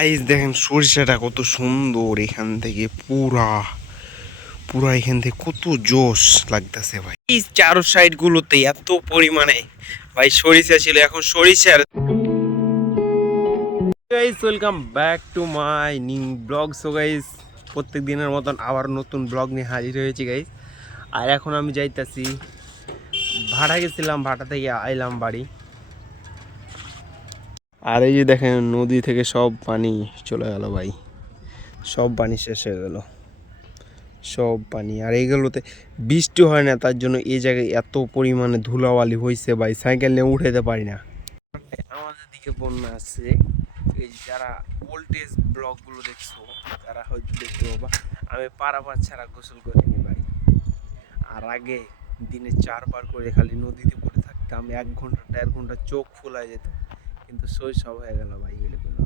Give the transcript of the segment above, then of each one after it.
Guys দেখেন সরিষাটা কত সুন্দর, এখান থেকে পুরা পুরা এখান থেকে কত জোশ লাগতেছে ভাই। এই চারো সাইড গুলোতে এত পরিমাণে ভাই সরিষা ছিল, এখন সরিষার। Guys welcome back to my new blog. So guys প্রত্যেক দিনের মতন আবার নতুন ব্লগ নিয়ে হাজির হয়েছি গাইস। আর এখন আমি যাইতাছি ভাটা, গেছিলাম ভাটা থেকে আইলাম বাড়ি। আর এই যে দেখেন নদী থেকে সব পানি চলে গেল ভাই, সব পানি শেষ হয়ে গেল, সব পানি। আর এইগুলোতে বৃষ্টি হয় না, তার জন্য এই জায়গায় এত পরিমাণে ধুলাবালি হয়েছে ভাই, সাইকেল নিয়ে উঠাইতে পারি না। আমাদের দিকে বন্যা আসছে। এই যারা ওল্টেজ ব্লগগুলো দেখছো, তারা হয়তো দেখতে পাবা আমি পারাপার ছাড়া গোসল করিনি ভাই। আর আগে দিনে 4 বার করে খালি নদীতে পড়ে থাকতাম, 1 ঘন্টা 1.5 ঘন্টা চোখ ফুলায় যেত। কিন্তু শৈশব হয়ে গেল ভাই, এগুলো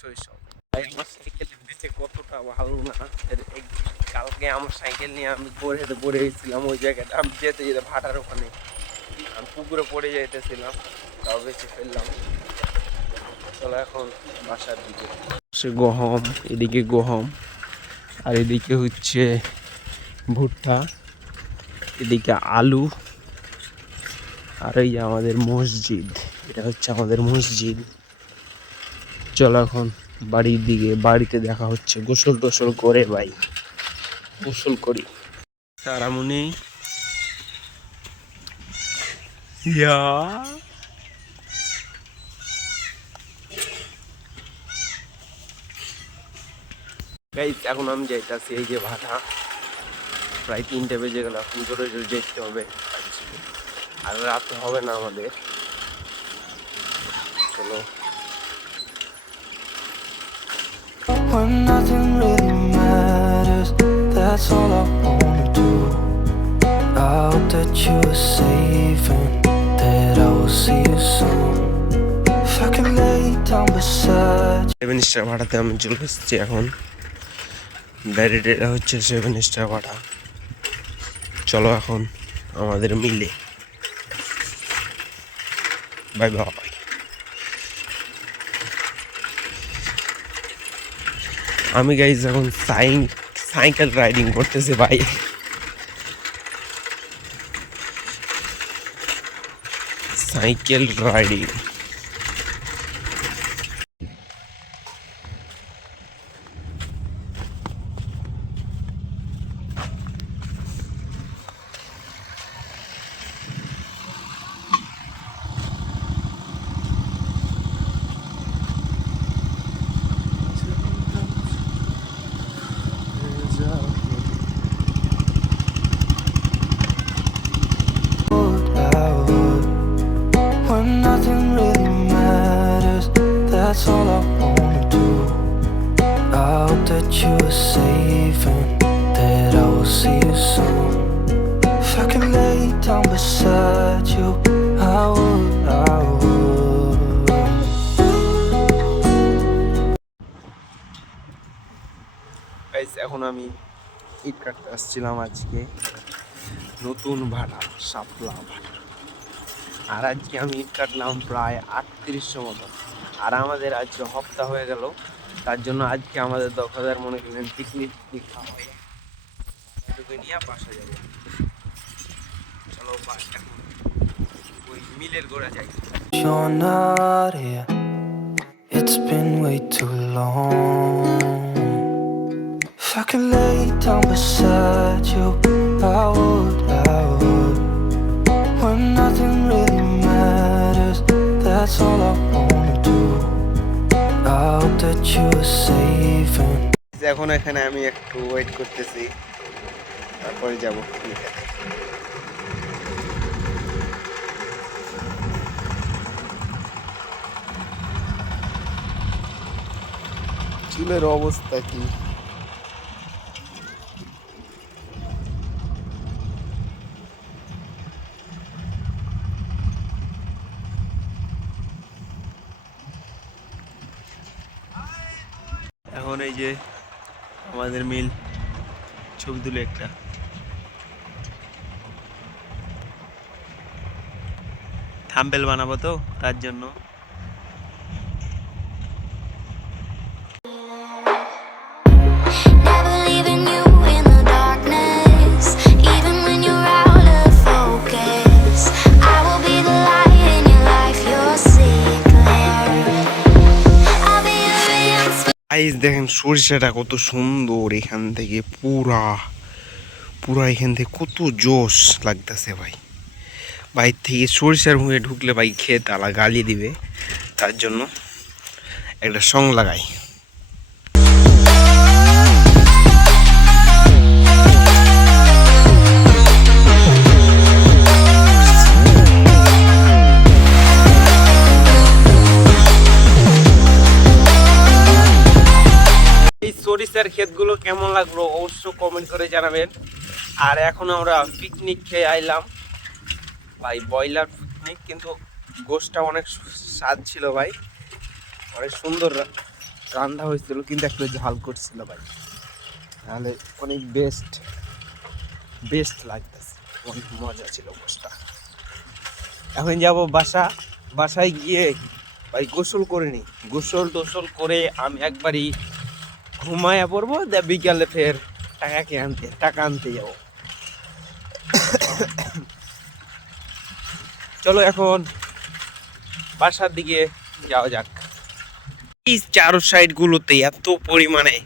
শৈশব। ভাই আমার সাইকেলের দিতে কতটা ভালো না, কালকে আমার সাইকেল নিয়ে আমি পড়ে গেছিলাম ওই জায়গাটা, আমি যেতে যেতে ভাটার ওখানে আমি পুকুরে পড়ে যাইতেছিলাম, তাও বেঁচে ফেললাম। চলো এখন বাসার দিকে। সে গহম, এদিকে গহম, আর এদিকে হচ্ছে ভুট্টা, এদিকে আলু, আর এই যে আমাদের মসজিদ, এটা হচ্ছে আমাদের মসজিদ। চলো এখন বাড়ির দিকে, বাড়িতে দেখা হচ্ছে। গোসল টোসল করে ভাই, গোসল করি। সারামুনি ইয়া গাইস এখন আমি যাইতাছি এই যে ভাটা, প্রায় 3টে বেজে গেল, এখন জোরে জোরে যেতে হবে, আর রাত হবে না আমাদের। চলো। When nothing really matters, that's all I wanna do. I hope that you are safe and that I will see you soon. If I can lay down beside you. 7 star ভাড়াতে আমি চলে এসেছি এখন। ডাইরেক্ট এটা হচ্ছে 7 star ভাড়া। চলো এখন আমাদের মিলে, বাই বাই। আমি গাইজ এখন সাইকেল রাইডিং করতেছি ভাই। Cycle riding That's all I wanna do. I hope that you are safe and that I will see you soon. If I can lay down beside you, I would. Guys, এখন আমি ইট কাটতে আসছিলাম আজকে নতুন ভাটা, শাপলা ভাটা। আর আজকে আমি ইট কাটলাম প্রায় 3800 মতো। আর আমাদের আজকে হপ্তাহ হয়ে গেল, তার জন্য আজকে আমাদের 10,000 মনে করলেন পিকনিক খাওয়া হয়, নিয়ে বাসা যাবো। চলো এখন ওই মিলের গোড়া যাই। You're not here. It's been way too long. If I could lay down beside you, I would. When nothing really matters, that's all I wanna do. I hope that you are safe and. এখন এখানে আমি একটু wait করতেছি, তারপরে যাবো। চুলের অবস্থা কি? এখন এই যে আমাদের মিল, ছবি তুলে একটা থাম্বনেল বানাবো, তো তার জন্য গাইস দেখেন সরিষাটা কত সুন্দর, এখান থেকে পুরা পুরা এখান থেকে কত জোশ লাগতেছে ভাই। বাইর থেকে সরিষার মুখে ঢুকলে ভাই খেত আলা গালি দিবে, তার জন্য একটা সং লাগাই। এই সরিষার ক্ষেতগুলো কেমন লাগলো অবশ্য কমেন্ট করে জানাবেন। আর এখন আমরা পিকনিক খেয়ে আইলাম ভাই, ব্রয়লার পিকনিক, কিন্তু গোশটা অনেক স্বাদ ছিল ভাই, অনেক সুন্দর রান্না হয়েছিল, কিন্তু একটু ঝাল করছিল ভাই, তাহলে অনেক বেস্ট লাগতেছে, অনেক মজা ছিল গোশটা। এখন যাব বাসায় গিয়ে ভাই গোসল করে নিই, গোসল করে আমি একবারই ঘুমায়া পড়বো, বিকালে ফের টাকা আনতে যাবো। চলো এখন বাসার দিকে যাওয়া যাক। এই চারো সাইড গুলোতে এত পরিমাণে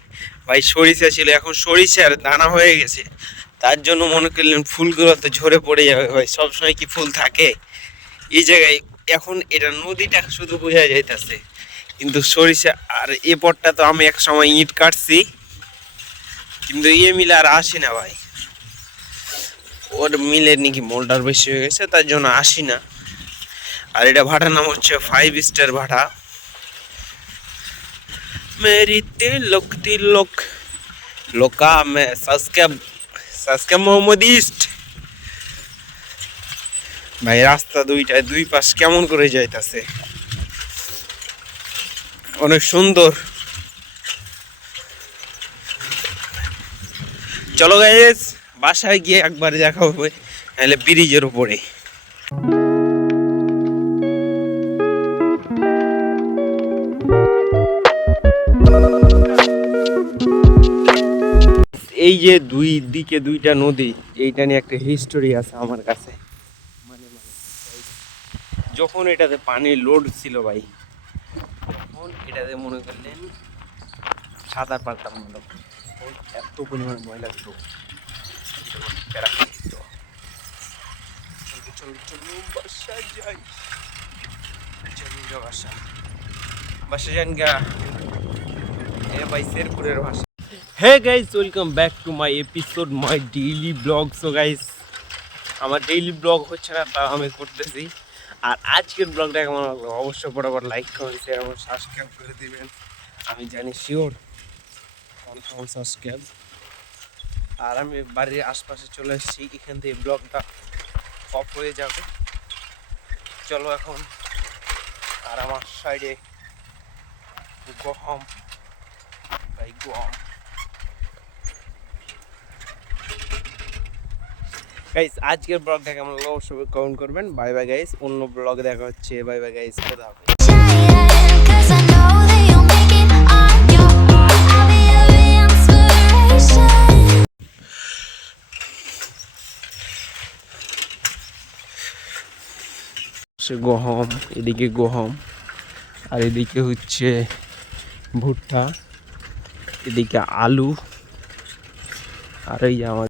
ভাই সরিষা ছিল, এখন সরিষার দানা হয়ে গেছে, তার জন্য মনে করলেন ফুলগুলো তো ঝরে পড়ে যাবে ভাই, সবসময় কি ফুল থাকে এই জায়গায়। এখন এটা নদীটা শুধু বোঝা যাইতেছে, কিন্তু সরিষা আর এ পটটা তো আমি এক সময় ইট কাটছি, কিন্তু মিলে আর আসি না ভাই, ওর মিলে নাকি মোল্ডার বেশি হয়ে গেছে, তার জন্য আসি না। আর এটা ভাটার নাম হচ্ছে 5 স্টার ভাটা। মেরি তিলক লোকা মে সাসকে মোহাম্মদ ইস্ট। ভাই রাস্তা দুই পাশ কেমন করে যাইতাছে, অনেক সুন্দর। চলো গাইস বাসায় গিয়ে একবার দেখা হবে, নাহলে ব্রিজের উপরে। এই যে দুই দিকে দুইটা নদী, এইটা নিয়ে একটা হিস্টোরি আছে আমার কাছে। মানে যখন এটাতে পানির লোড ছিল ভাই, তখন এটাতে মনে করলেন সাঁতার পারতাম না, এত পরিমাণ ভয় লাগতো। বাসা যান গা ভাই, শেরপুরের ভাষা। Hey guys, welcome back to my episode, my daily blog. So guys আমার ডেইলি ব্লগ হচ্ছে না, তা আমি করতেছি। আর আজকের ব্লগটা কেমন লাগলো অবশ্যই বরাবর লাইক কমেন্ট শেয়ার এবং সাবস্ক্রাইব করে দিবেন। আমি জানি শিওর কনফার্ম সাবস্ক্রাইব। আর আমি বাড়ির আশপাশে চলে এসেছি, এখান থেকে ব্লগটা অফ হয়ে যাবে। চলো এখন। আর আমার সাইডে গহম ভাই, গহম। গাইস আজকের ব্লগটা কেমন লাগলো অবশ্যই কমেন্ট করবেন। বাই বাই গাইস, অন্য ব্লগে দেখা হচ্ছে। বাই বাই গাইস, খোদা হাফেজ। গহম, এদিকে গহম, আর এদিকে হচ্ছে ভুট্টা, এদিকে আলু, আর এই আমার